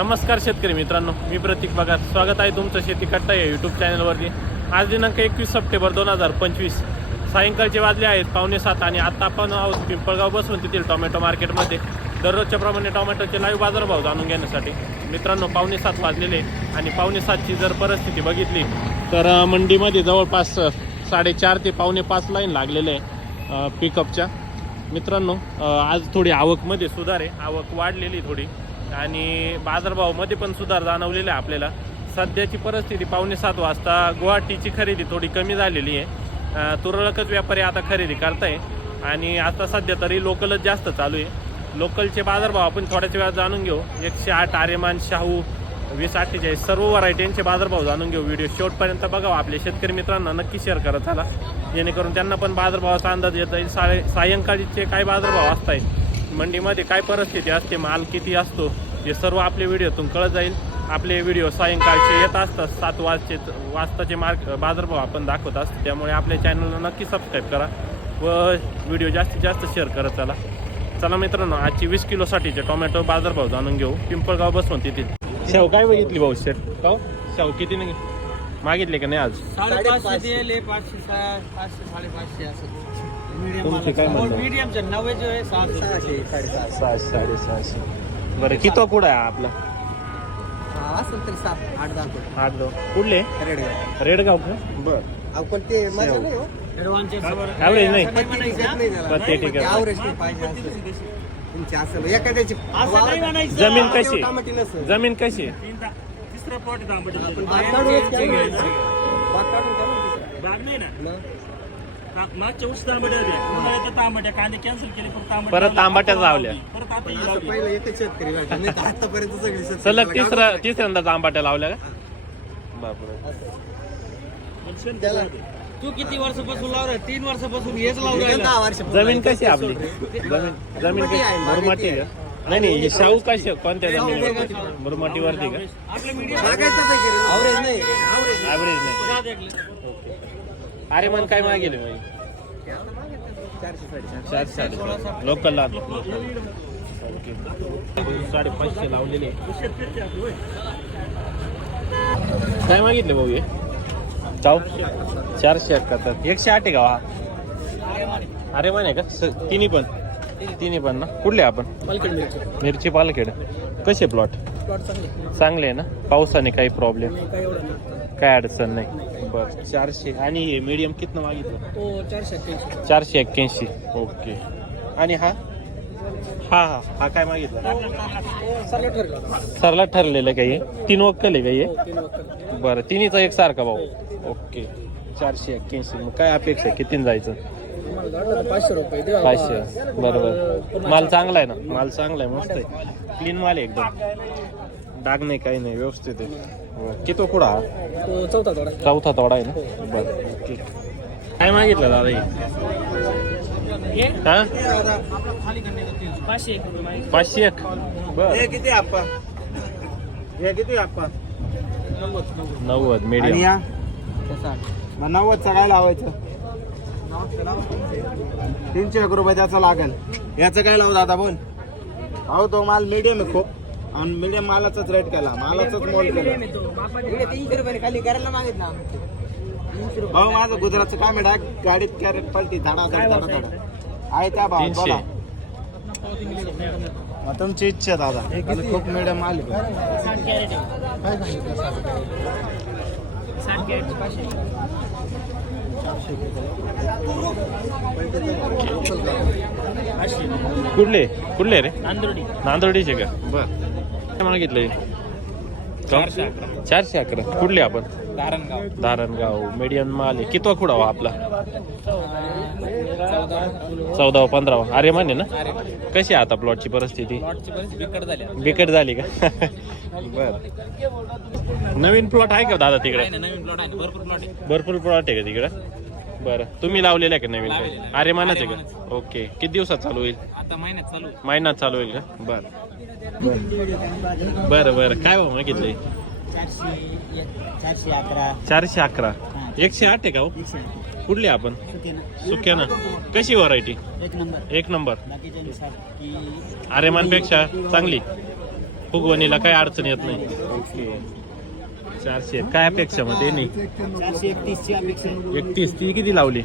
नमस्कार शेतकरी मित्रांनो मी प्रतीक बघा स्वागत आहे तुमचं शेती कट्टा या यूट्यूब चॅनलवरती आज दिनांक एकवीस सप्टेंबर दोन हजार पंचवीस. सायंकाळचे वाजले आहेत पावणे सात आणि आता आपण आहोत पिंपळगाव बसून तेथील टोमॅटो मार्केटमध्ये. दररोजच्या प्रमाणे टोमॅटोचे लाईव्ह बाजारभाव जाणून घेण्यासाठी. मित्रांनो पावणे सात वाजलेले आणि पावणे सातची जर परिस्थिती बघितली तर मंडीमध्ये जवळपास साडेचार ते पावणे पाच लाईन लागलेले आहे पिकअपच्या मित्रांनो आज थोडी आवकमध्ये सुधार आहे. आवक वाढलेली थोडी. आणि बाजारभावामध्ये पण सुधार जाणवलेला आहे आपल्याला. सध्याची परिस्थिती पावणे सात वाजता गुवाहाटीची खरेदी थोडी कमी झालेली आहे. तुरळकच व्यापारी आता खरेदी करताय. आणि आता सध्या तरी लोकलच जास्त चालू आहे. लोकलचे बाजारभाव आपण थोड्याच वेळात जाणून घेऊ. एकशे आठ आर्यमान शाहू वीस अठ्ठेचाळीस सर्व व्हरायटींचे बाजारभाव जाणून घेऊ. व्हिडिओ शेवटपर्यंत बघावा. आपल्या शेतकरी मित्रांना नक्की शेअर करत चला. जेणेकरून त्यांना पण बाजारभावाचा अंदाज येता येईल साय सायंकाळीचे काय बाजारभाव असता येईल मंडीमध्ये काय परिस्थिती असते माल किती असतो हे सर्व आपल्या व्हिडिओतून कळत जाईल. आपले व्हिडिओ सायंकाळचे येत असतात सात वाजचे वाजताचे मार्क बाजारभाव आपण दाखवत असतो. त्यामुळे आपल्या चॅनलला नक्की सबस्क्राईब करा व व्हिडिओ जास्तीत जास्त शेअर करत चला. चला मित्रांनो आजची वीस किलोसाठीचे टोमॅटो बाजारभाव जाणून घेऊ. पिंपळगाव बसवून तिथे शेव काय बघितली भाऊ शेट? का शेव किती नाही? मागितले का नाही आज? साडेपाचशे पाचशे साडेपाचशे असं. तुमचे काय म्हणणं? मीडियमचे जो आहे सहाशे. साडेसहाशे. सहाशे साडेसहाशे. बरं किती कुठं आहे आपला? असेल तरी सात आठ दहा आठ दोन. कुठले? रेडगाव. रेडगाव का? बर. आपण ते मजा नाही हो. ॲव्हरेज नाही पण ते नाही. पाहिजे असं. तुमची असं एखाद्याची जमीन कशी? नसेल. जमीन कशी? बाग घ्या ना. बाग ना. मागच्या वर्षी तांबड्या होत्या उन्हाळ्यात तांबड्या कांदे कॅन्सल केले परत तांबड्या परत तांबट्या लावल्या परत आता ही असं लावली. पहिलं एकच शेतकरी राहायचे. नाही तर आतापर्यंत सगळी शेतकरी सलग गावात तिसरा तिसऱ्यांदा आंबाट्या लावल्या का? बापरे. पण शेण त्याला तू किती वर्षापासून लावलाय तीन वर्षापासून हेच लावून गेलं राहिला. दहा वर्ष जमीन कशी आहे आपली? जमीन जमीन मुरमाटी आहे, कशी मुरमाटी आहे? का नाही नाही ही शाहू कशी कोणत्या जमीन मुरमाटीवरती का? आपल्या मीडिया. ॲव्हरेज नाही. ॲव्हरेज ॲव्हरेज नाही. अरे मन काय मागेल मी चारशे साडेचारशे. चार साडे लोकल साडेपाचशे लावलेले. काय मागितले भाऊ हे? चाव चारशे एकाहत्तर एकशे आठ आहे का हा? अरे म्हणे का? स- तिन्ही पण. तिन्ही पण ना? कुठले आपण? मिरची. पालखेड. कसे प्लॉट चांगले. आहे ना? पावसाने काही प्रॉब्लेम काय अडचण नाही. बरं. चारशे. आणि हे मीडियम कितनं मागितलं? चारशे अठ्ठ्याऐंशी चारशे एक्क्याऐंशी. ओके. आणि हा? हा हा. हा काय मागितला? सरला ठरला. सरला ठरलेलं काही तीन वक्कल आहे काही तीन वक्कल. बरं तिन्हीचा एक सारखा भाऊ. ओके. चारशे एक्क्याऐंशी. मग काय अपेक्षा आहे? कितीन जायचं? तुम्हाला झालं तर पाचशे रुपये पाचशे. बरोबर. माल चांगला आहे ना? माल चांगला आहे मस्त आहे. क्लीन माल आहे एकदम. डाग नाही काही नाही. व्यवस्थित आहे. किती कुडा हा? तो चौथा थोडा चौथा तोडा आहे ना? बरं ओके काय मागितलं दादा हे? हा? पाचशे एक रुपये माहिती पाचशे एक? बर. हे किती आप्पा? हे किती आप्पा? नव्वद आणि मीडियम या मग नव्वदचं काय लावायचं. तीनशे एक रुपये त्याचं लागेल. याचं काय लावू दादा बोल? अहो तो माल मीडियम आहे खूप. आणि मीडियम मालाचाच रेट केला. मालाचाच मोल केला. तीनशे रुपये खाली करायला मागितला भाऊ माझं गुजरातचं काम आहे डाग गाडीत कॅरेट पलटी झाडा झाडा झाडा झाडा. आहे त्या भाव तीनशे. बोला मग तुमची इच्छा दादा. आणि खूप मीडियम पाचशे कुठले? कुठले रे? नांदुर्डी नांदोडीचे का? बर. काय मागितले चारशे अकरा. कुठले आपण? धारणगाव धारणगाव मीडियम माल आहे. कितवा खुडावा आपला? चौदावा. पंधरावा. अरे माने ना? कशी आहे आता प्लॉटची परिस्थिती? बिकट झाली का? बर. नवीन प्लॉट आहे का दादा तिकडे? नवीन प्लॉट आहे भरपूर प्लॉट आहे. का तिकडं? बरं. तुम्ही लावलेलं आहे का नवीन अरे मानच आहे का? ओके. किती दिवसात चालू होईल. महिन्यात चालू होईल का? बरं. बरं बरं. काय भाऊ मागितले? चारशे चारशे अकरा. चारशे अकरा एकशे आठ आहे का हो? कुठले आपण? सुक्यानं. कशी व्हरायटी एक नंबर. एक नंबर आरेमानपेक्षा चांगली. फुगवणीला काही अडचण येत नाही. चारशे. काय अपेक्षा मग ते नाही एकतीस. ती किती लावली?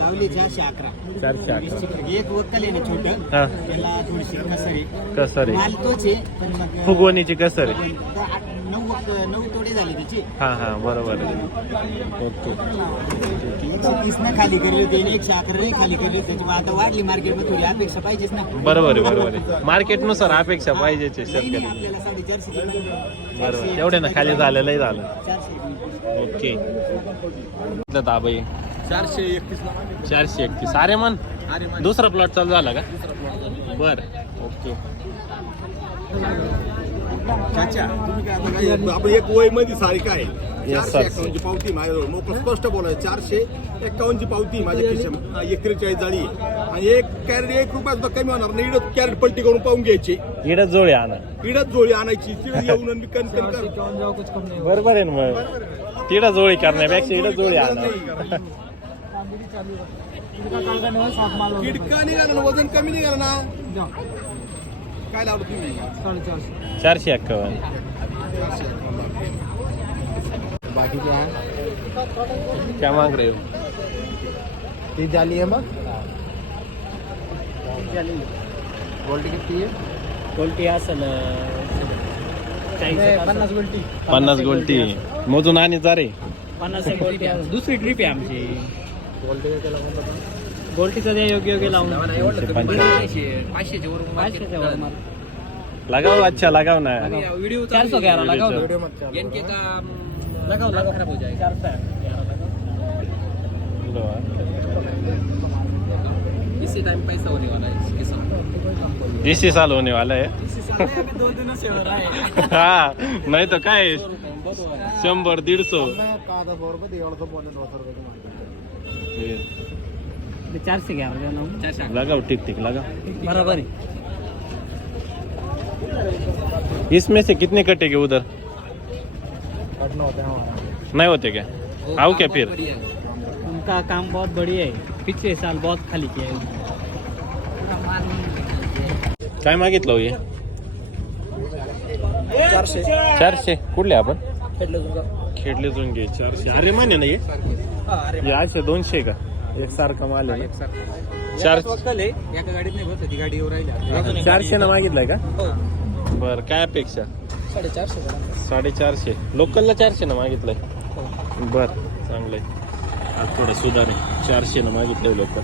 लावली चारशे अकरा. चारशे अकरा एक वक्कल आहे ना छोटं. हा. त्याला थोडीशी कसरी. कसं रे माल तोच आहे पण मग फुगवणीची कसं रे दहा- आठ- नऊ वक- नऊ तोडे झाले त्याची. हा हा बरोबर आहे. ओके. एकशे तीस न खाली करले होते आणि एकशे अकरा लई खाली करले होते. त्याच्यामुळे आता वाढली मार्केटमध्ये थोडी अपेक्षा पाहिजेच ना. बरोबर आहे बरोबर आहे. मार्केटनुसार अपेक्षा पाहिजेच नाही, शेतकरी. आपल्याला साडेचारशे किलो बरोबर. तेवढे ना खाली झालेलंही झालं. चारशे ओके. दाबाई चारशे एकतीस चारशे एकतीस. अरे मन दुसरा प्लॉट चालू झाला का? बर ओके. चाचा तुम्ही काय आता काय आपण एक वयमध्ये सारी काय? Yes, चारशे. एक्कावन्नची पावती माझ्याजवळ. मोकळं स्पष्ट बोलायचं. चारशे एक्कावन्नची पावती माझ्या खिशा एकत्रेचाळीस जाळी. आणि एक कॅरेट एक रुपया सुद्धा कमी होणार नाही. इडत कॅरेट पलटी करून पाहून घ्यायची. इडच जोळे आणा. इडत जोळी आणायची. येऊन आणि कण कण कर बरोबर आहे ना मग. तिडं जोळी करण्यापेक्षा इडं जोळी आणा. किडका निघाला ना वजन कमी निघालं ना काय लावलं तुम्ही? चारशे एक्कावन्न. बाकीचे आहे? क्या माग रहे हो? ती झाली आहे मग? क्वालिटी किती आहे? क्वालिटी असेल पन्नास गोल्टी. पन्नास गोल्टी. मोजून आणि जा रे. पन्नास गोल्टी दुसरी ट्रिप आहे आमची. गोल्टीचं ते योग्य योग्य लावून. तीनशे पंच्याण्णव. पाचशेच्या वर माल. लगाओ अच्छा लगाओ ना. चार सौ ग्यारह लगाओ व्हिडिओ लगाओ लगाओ खराब हो जाएगा चार सौ इसी टाइम पैसा होने वाला है इसके साथ इसी साल होने वाला है दो दिनों से हो रहा है हा नाही तर काय? शंभर दीडशो. लगाओ ठीक ठीक लगाओ बराबर है। इसमें से कितने कटेंगे उधर? कटना होता है हमारा नहीं होते क्या आओ क्या फिर उनका काम बहुत बढ़िया है। पिछले साल बहुत खाली किया है। काय मागितलं हे चारशे चारशे कुठले आपण? खेडले जुंगे चारशे अरे मान्य नाही हे असे दोनशे का? एक सारखा माल आहे ना? चार एका गाडीत नाही बसत गाडी येऊ राहिली चारशे ना मागितलंय का? हो. बर काय अपेक्षा? साडेचारशे साडेचारशे. लोकलला चारशे ना मागितलंय बर चांगलंय. आज थोडं सुधार आहे. चारशे ना मागितलंय लोकल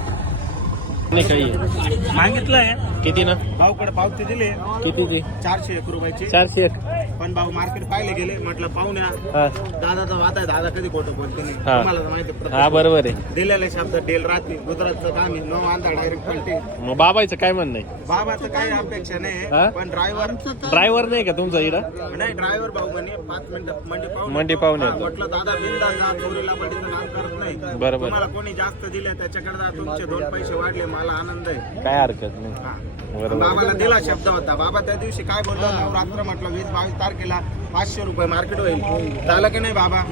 नाही काही? मागितलंय. किती ना? भाऊकडे पावती दिले. किती ते? चारशे एक रुपयाची. चारशे एक. पण भाऊ मार्केट पाहिले गेले म्हटलं पाहुण्या हा. दादाचा वाद आहे दादा कधी खोटं बोलते नाही. हा. तुम्हाला तर माहिती आहे, प्रत्येक बरोबर आहे. दिलेले शब्द डेल रात्री गुजरातचं काम आहे नऊ आंधा डायरेक्ट पलटी. मग बाबाचं काय म्हणणं आहे? बाबाचं काही अपेक्षा नाही? पण ड्रायव्हर ड्रायव्हर नाही का तुमचा इडं नाही ड्रायव्हर भाऊ म्हणे पाच मिनिटं मंडी पाहून मंडी हा, येतो. म्हटलं दादा बिंदा जा चोरीला पलटीचं काम करत नाही. बरोबर. तुम्हाला कोणी जास्त दिले त्याच्याकडे जा, तुमचे दोन पैसे वाढले मला आनंद आहे. काय हरकत नाही. हा. बाबाला दिला शब्द होता. बाबा त्या दिवशी काय बोलला नवरात्र म्हटलं वीस बावीस तारखेला पाचशे रुपये मार्केट होईल. झालं की नाही बाबा?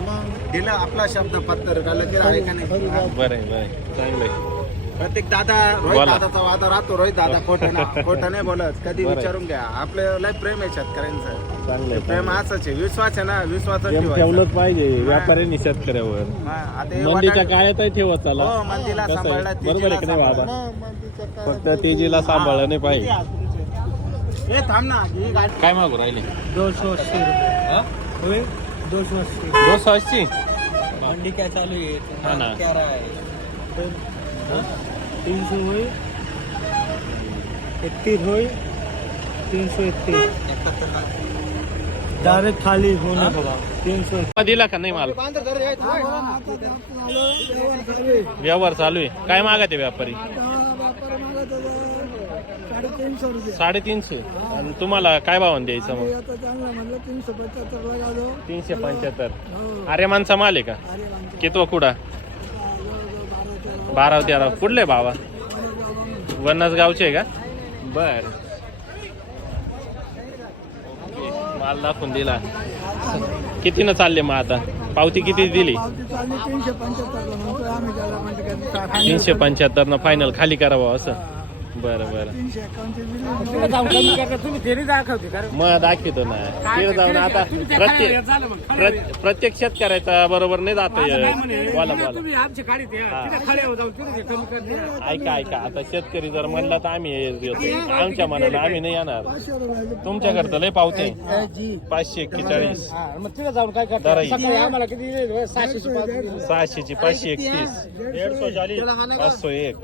दिला आपला शब्द पत्तर. झालं की आहे का नाही. बरं बरं चांगलं प्रत्येक दादा रोहित बोला. दादाचा वादा राहतो रोहित दादा खोटं ना खोटं नाही बोलत. कधी बरं. आहे. विचारून घ्या. आपलं लय प्रेम आहे शेतकऱ्यांचं. चांगलं आहे प्रेम असंच आहे. विश्वास आहे ना विश्वास प्रेम ठेवलंच पाहिजे व्यापाऱ्यांनी शेतकऱ्यावर. आता हे मंदीच्या काळातही ठेवत चला हो, मंदीला कसं आहे? सांभाळलं, बरोबर आहे की नाही तेजीला बाबा फक्त तेजीला सांभाळलं नाही पाहिजे. हे थांब ना ही गाडी काय मागू राहिले? दो सौ अस्सी रुपये. दो सौ अस्सी. दोनशे अस्सी? मंडी क्या चालू है हाँ ना। क्या रहा है तीन सौ हुई इकतीस हुई तीन सौ इकतीस डायरेक्ट खाली होने के बाद तीन सौ दिला का? नाही माल. व्यवहार चालू आहे. काय मागत आहे व्यापारी? साडेतीनशे. आणि तुम्हाला काय भावाने द्यायचं मग? तीनशे पंच्याहत्तर. अरे माणसा माल आहे का? कितवा कुडा बारा तेरा कुठले बाबा? वन्नास गावचे का? बर. माल दाखवून दिला. किती न चालले मग आता? पावती किती दिली? तीनशे पंच्याहत्तर न फायनल खाली करावं असं. बरं बरं. तीनशे तुम्ही दाखवते कारण मग दाखवतो ना. तिकडे जाऊन आता प्रत्येक प्रत- प्रत्येक शेतकऱ्याचा बरोबर नाही जात बोला बोला. तुम्ही तिथे जाऊन कमी करते. ऐका ऐका. आता शेतकरी जर म्हणलं तर आम्ही येतो आमच्या मनानं आम्ही नाही येणार. तुमच्याकडे लय पावते. पाचशे एक्केचाळीस. हा मग तिथे जाऊन काय करता? दराई. सकाळी आम्हाला किती दिले? सहाशेची पाच दिली. सहाशेची पाचशे एकतीस. पाचशे एक.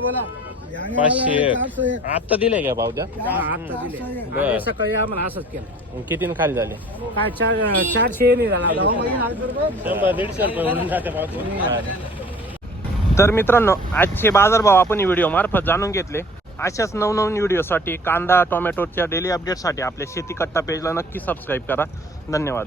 बोला. पाचशे एक. आता दिले का पावत्या हा, आता दिले. बर. आणि सकाळी आम्हाला असंच केलं. कितीन खाली झाले? काय चार चारशे नाही झाला शंभर दीडशे रुपये जाते तर मित्रांनो आजचे बाजारभाव आपण व्हिडिओ मार्फत जाणून घेतले. अशाच नवनवीन व्हिडिओसाठी कांदा टोमॅटोच्या डेली अपडेटसाठी आपल्या शेती कट्टा पेजला नक्की सबस्क्राईब करा. धन्यवाद.